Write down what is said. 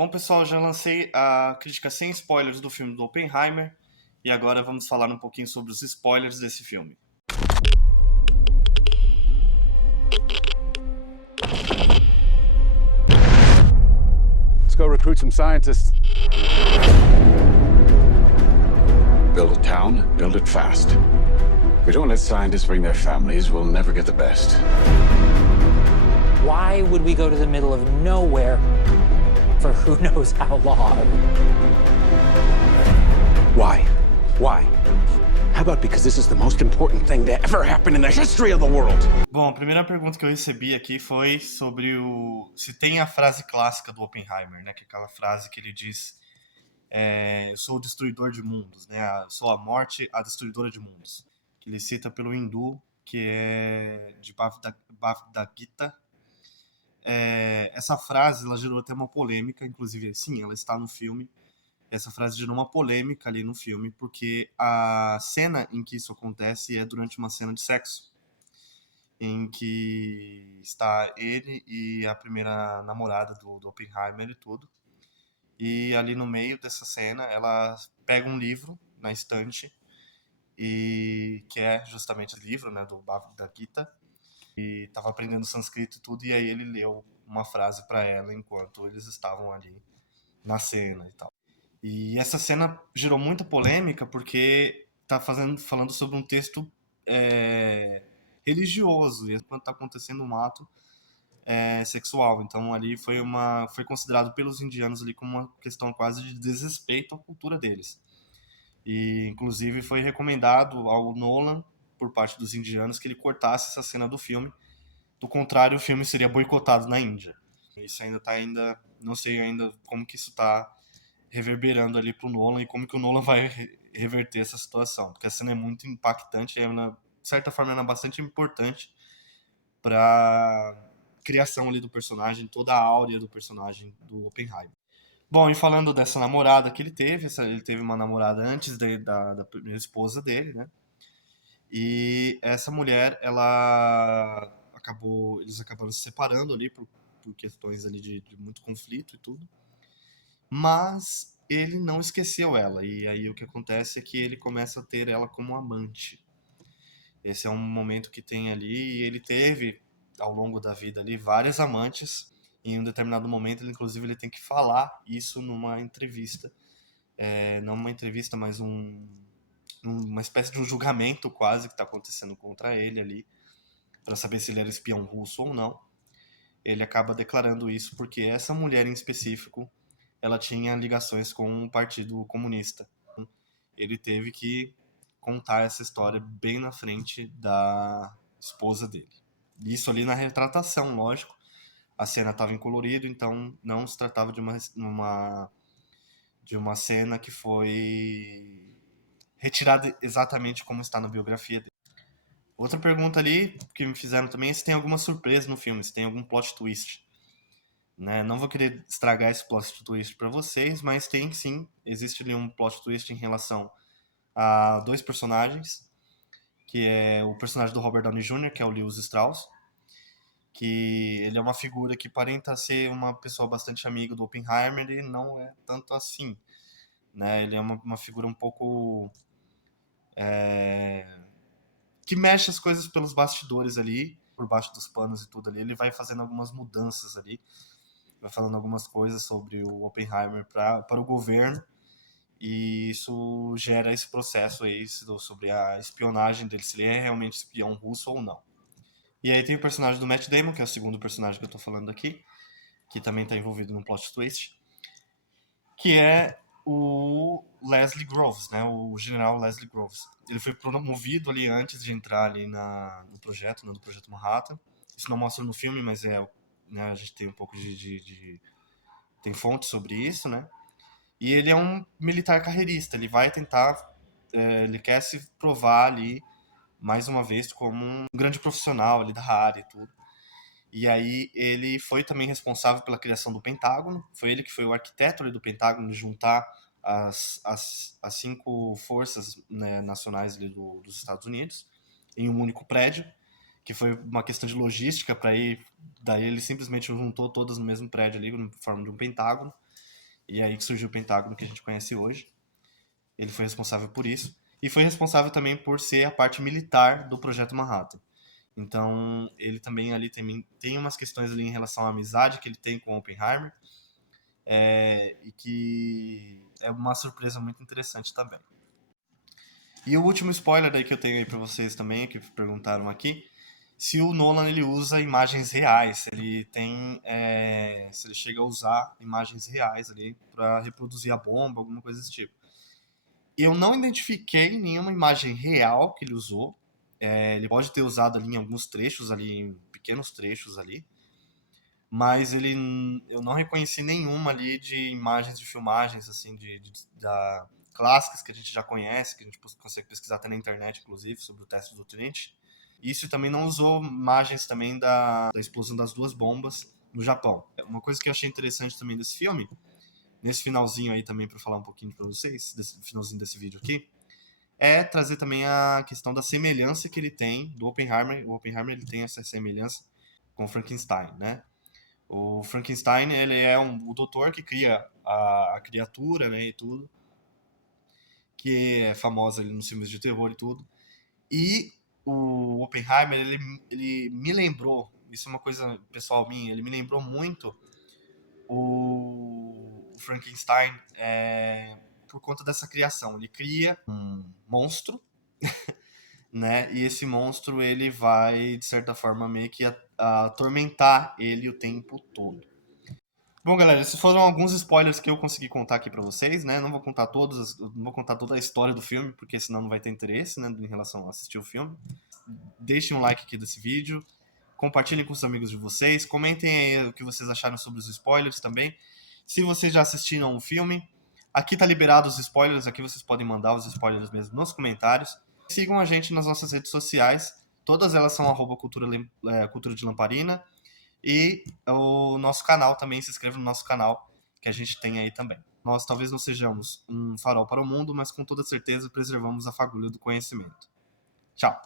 Bom, pessoal, já lancei a crítica sem spoilers do filme do Oppenheimer e agora vamos falar um pouquinho sobre os spoilers desse filme. Let's go recruit some scientists. Build a town, build it fast. If we don't let scientists bring their families, we'll never get the best. Why would we go to the middle of nowhere for who knows how long? Why? Why? How about because this is the most important thing to ever happen in the history of the world? Bom, a primeira pergunta que eu recebi aqui foi sobre se tem a frase clássica do Oppenheimer, né? Que é aquela frase que ele diz: eu sou o destruidor de mundos, né? Sou a morte, a destruidora de mundos. Que ele cita pelo hindu, que é de Bhagavad Gita. Essa frase ela gerou até uma polêmica, inclusive, sim, ela está no filme. Essa frase gerou uma polêmica ali no filme, porque a cena em que isso acontece é durante uma cena de sexo, em que está ele e a primeira namorada do Oppenheimer e tudo. E ali no meio dessa cena, ela pega um livro na estante, e que é justamente o livro, né, do Bhagavad Gita, e estava aprendendo sânscrito e tudo, e aí ele leu uma frase para ela enquanto eles estavam ali na cena e tal. E essa cena gerou muita polêmica porque tá falando sobre um texto religioso, e quando tá acontecendo um ato sexual. Então ali foi considerado pelos indianos ali como uma questão quase de desrespeito à cultura deles. E inclusive foi recomendado ao Nolan, por parte dos indianos, que ele cortasse essa cena do filme. Do contrário, o filme seria boicotado na Índia. Isso não sei ainda como que isso tá reverberando ali pro Nolan e como que o Nolan vai reverter essa situação, porque a cena é muito impactante e, de certa forma, ela é bastante importante pra criação ali do personagem, toda a áurea do personagem do Oppenheimer. Bom, e falando dessa namorada que ele teve uma namorada antes da primeira esposa dele, né? E essa mulher, eles acabaram se separando ali por questões ali de muito conflito e tudo. Mas ele não esqueceu ela, e aí o que acontece é que ele começa a ter ela como amante. Esse é um momento que tem ali, e ele teve, ao longo da vida ali, várias amantes. Em um determinado momento, ele tem que falar isso numa entrevista. Não uma entrevista, mas uma espécie de um julgamento quase que está acontecendo contra ele ali, para saber se ele era espião russo ou não. Ele acaba declarando isso porque essa mulher em específico, ela tinha ligações com o Partido Comunista. Ele teve que contar essa história bem na frente da esposa dele. Isso ali na retratação, lógico. A cena estava em colorido, então não se tratava de uma cena que foi retirada exatamente como está na biografia dele. Outra pergunta ali que me fizeram também é se tem alguma surpresa no filme, se tem algum plot twist. Né? Não vou querer estragar esse plot twist para vocês, mas tem sim, existe ali um plot twist em relação a dois personagens, que é o personagem do Robert Downey Jr., que é o Lewis Strauss, que ele é uma figura que aparenta ser uma pessoa bastante amiga do Oppenheimer e não é tanto assim. Né? Ele é uma figura um pouco que mexe as coisas pelos bastidores ali, por baixo dos panos e tudo ali. Ele vai fazendo algumas mudanças ali, vai falando algumas coisas sobre o Oppenheimer para o governo, e isso gera esse processo aí sobre a espionagem dele, se ele é realmente espião russo ou não. E aí tem o personagem do Matt Damon, que é o segundo personagem que eu tô falando aqui, que também tá envolvido num plot twist, que é o Leslie Groves, né? O general Leslie Groves. Ele foi promovido ali antes de entrar ali no projeto, né, do Projeto Manhattan. Isso não mostra no filme, mas né, a gente tem um pouco tem fontes sobre isso, né? E ele é um militar carreirista, ele vai tentar, ele quer se provar ali, mais uma vez, como um grande profissional ali da área e tudo. E aí ele foi também responsável pela criação do Pentágono, foi ele que foi o arquiteto ali do Pentágono, de juntar as 5 forças, né, nacionais ali dos Estados Unidos em um único prédio, que foi uma questão de logística para ir, daí ele simplesmente juntou todas no mesmo prédio ali, na forma de um pentágono. E aí que surgiu o Pentágono que a gente conhece hoje. Ele foi responsável por isso. E foi responsável também por ser a parte militar do Projeto Manhattan. Então, ele também ali tem umas questões ali em relação à amizade que ele tem com Oppenheimer, e que é uma surpresa muito interessante também. E o último spoiler daí que eu tenho aí para vocês também, que perguntaram aqui, se o Nolan ele usa imagens reais, se ele se ele chega a usar imagens reais ali para reproduzir a bomba, alguma coisa desse tipo. Eu não identifiquei nenhuma imagem real que ele usou. Ele pode ter usado ali em alguns trechos ali, em pequenos trechos ali, mas eu não reconheci nenhuma ali de imagens de filmagens assim da clássicas que a gente já conhece, que a gente consegue pesquisar até na internet, inclusive, sobre o teste do Trinity. Isso também não usou imagens também da explosão das 2 bombas no Japão. Uma coisa que eu achei interessante também desse filme, nesse finalzinho aí também, para falar um pouquinho para vocês, desse finalzinho desse vídeo aqui, é trazer também a questão da semelhança que ele tem do Oppenheimer. O Oppenheimer ele tem essa semelhança com o Frankenstein, né? O Frankenstein ele é o doutor que cria a criatura, né, e tudo, que é famosa ali nos filmes de terror e tudo. E o Oppenheimer ele me lembrou, isso é uma coisa pessoal minha, ele me lembrou muito o Frankenstein por conta dessa criação. Ele cria um monstro, né? E esse monstro ele vai, de certa forma, meio que atormentar ele o tempo todo. Bom, galera, esses foram alguns spoilers que eu consegui contar aqui pra vocês, né? Não vou contar todos, não vou contar toda a história do filme, porque senão não vai ter interesse, né, em relação a assistir o filme. Deixem um like aqui desse vídeo, compartilhem com os amigos de vocês, comentem aí o que vocês acharam sobre os spoilers também. Se vocês já assistiram o filme, aqui tá liberado os spoilers, aqui vocês podem mandar os spoilers mesmo nos comentários. Sigam a gente nas nossas redes sociais, todas elas são @cultura de lamparina. E o nosso canal também, se inscreva no nosso canal, que a gente tem aí também. Nós talvez não sejamos um farol para o mundo, mas com toda certeza preservamos a fagulha do conhecimento. Tchau!